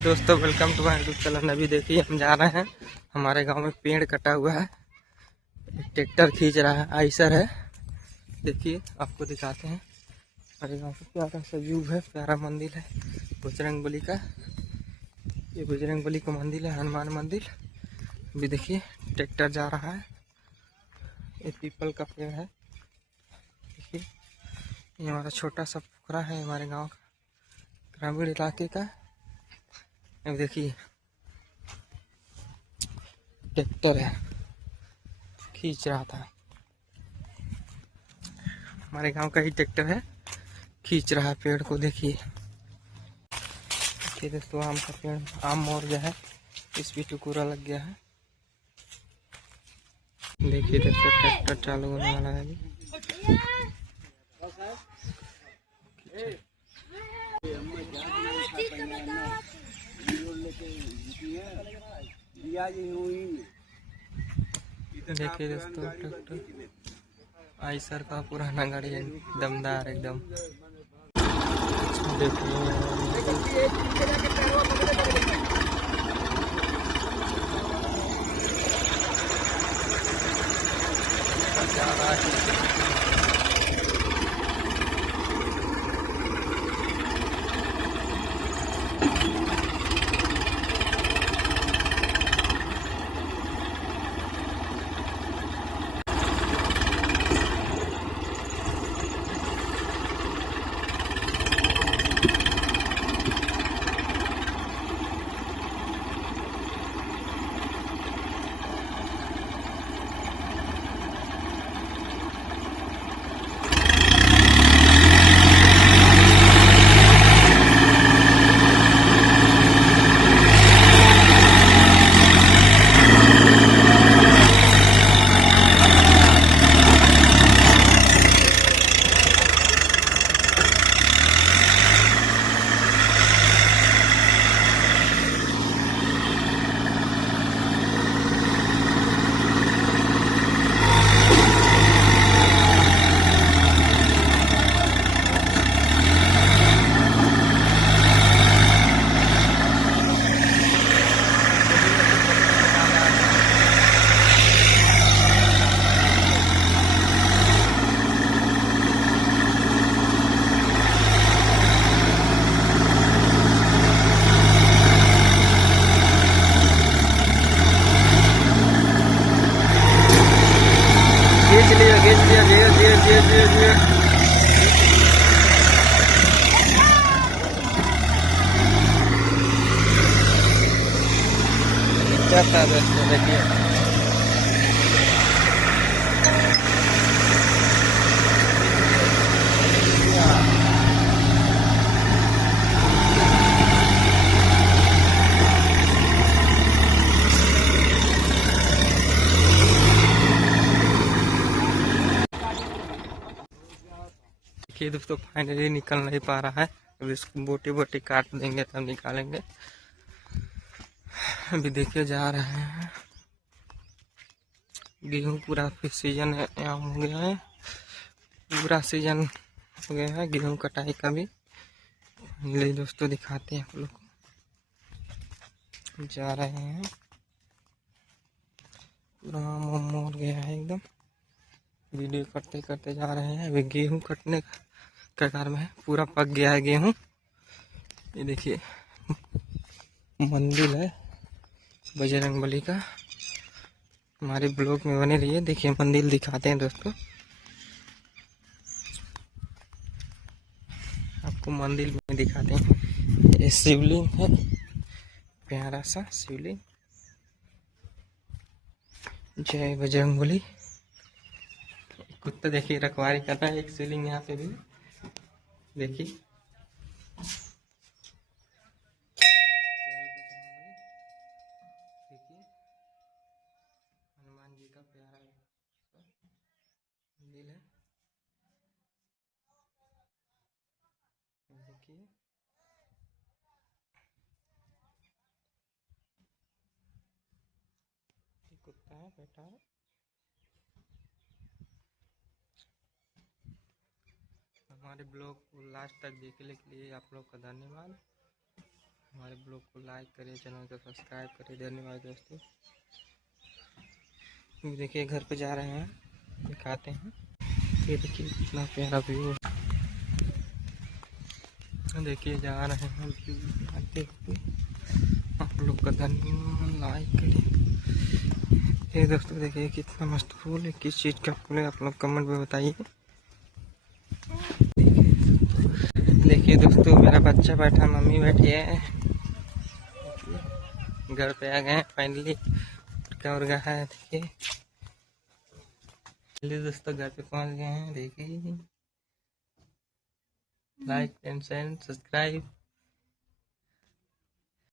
दोस्तों welcome to my YouTube channel. अभी देखिए हम जा रहे हैं, हमारे गांव में पेड़ कटा हुआ है, ट्रैक्टर खींच रहा है, आइसर है। देखिए आपको दिखाते हैं, हमारे गांव का प्यारा सा व्यू है, प्यारा मंदिर है बजरंगबली का। ये बजरंगबली का मंदिर है, हनुमान मंदिर। अभी देखिए ट्रैक्टर जा रहा है, ये पीपल का पेड़ है। देखिए ये हमारा छोटा सा पोखरा है, हमारे गाँव का ग्रामीण इलाके का। अब देखिए ट्रैक्टर है, खींच रहा था, हमारे गांव का ही ट्रैक्टर है, खींच रहा है पेड़ को। देखिए देखिए दोस्तों, आम का पेड़, आम मोड़ गया है, इस भी टुकड़ा लग गया है। देखिए दोस्तों ट्रैक्टर चालू होने वाला है अभी। देखिए दोस्तों ट्रैक्टर आइसर का पुराना गाड़ी है, दमदार एकदम। देखिए खींच लिया धीरे धीरे धीरे धीरे धीरे। जाता है दोस्तों, देखिए देखिए दोस्तों फाइनली निकल नहीं पा रहा है, अब इसको बोटी बोटी काट देंगे तब निकालेंगे। अभी देखिए जा रहे हैं, गेहूं पूरा सीजन है, आम हो गया है, पूरा सीजन हो गया है गेहूं कटाई का भी। ले दोस्तों दिखाते हैं आप लोग को, जा रहे हैं, पूरा आम मोड़ गया है एकदम। वीडियो करते करते जा रहे हैं, अभी गेहूं कटने का कगार में है, पूरा पक गया है गेहूं। ये देखिए मंदिर है बजरंगबली का, हमारे ब्लॉग में बने रहिए। देखिए मंदिर दिखाते हैं दोस्तों आपको, मंदिर में दिखाते हैं। ये शिवलिंग है, प्यारा सा शिवलिंग। जय बजरंगबली। कुत्ता देखिए रखवारी कर रहा है, एक शिवलिंग यहाँ पे भी देखिए। देखिए हनुमान जी का प्यारा मंदिर है, देखिए कुत्ता है बैठा है। हमारे ब्लॉग को लास्ट तक देखने के लिए आप लोग का धन्यवाद। हमारे ब्लॉग को लाइक करिए, चैनल को सब्सक्राइब करिए। धन्यवाद दोस्तों। देखिए घर पे जा रहे हैं, दिखाते हैं। ये देखिए कितना प्यारा व्यू है। देखिए जा रहे हैं व्यू दिखाते हुए। आप लोग का धन्यवाद, लाइक करिए। ये दोस्तों देखिए कितना मस्त फूल है, किस चीज़ का फूल है आप लोग कमेंट में बताइए। देखिए दोस्तों मेरा बच्चा बैठा, मम्मी बैठी है। घर पे आ गए फाइनली। मुर्गा है देखिए। दोस्तों घर पे पहुंच गए हैं। देखिए लाइक एंड सब्सक्राइब।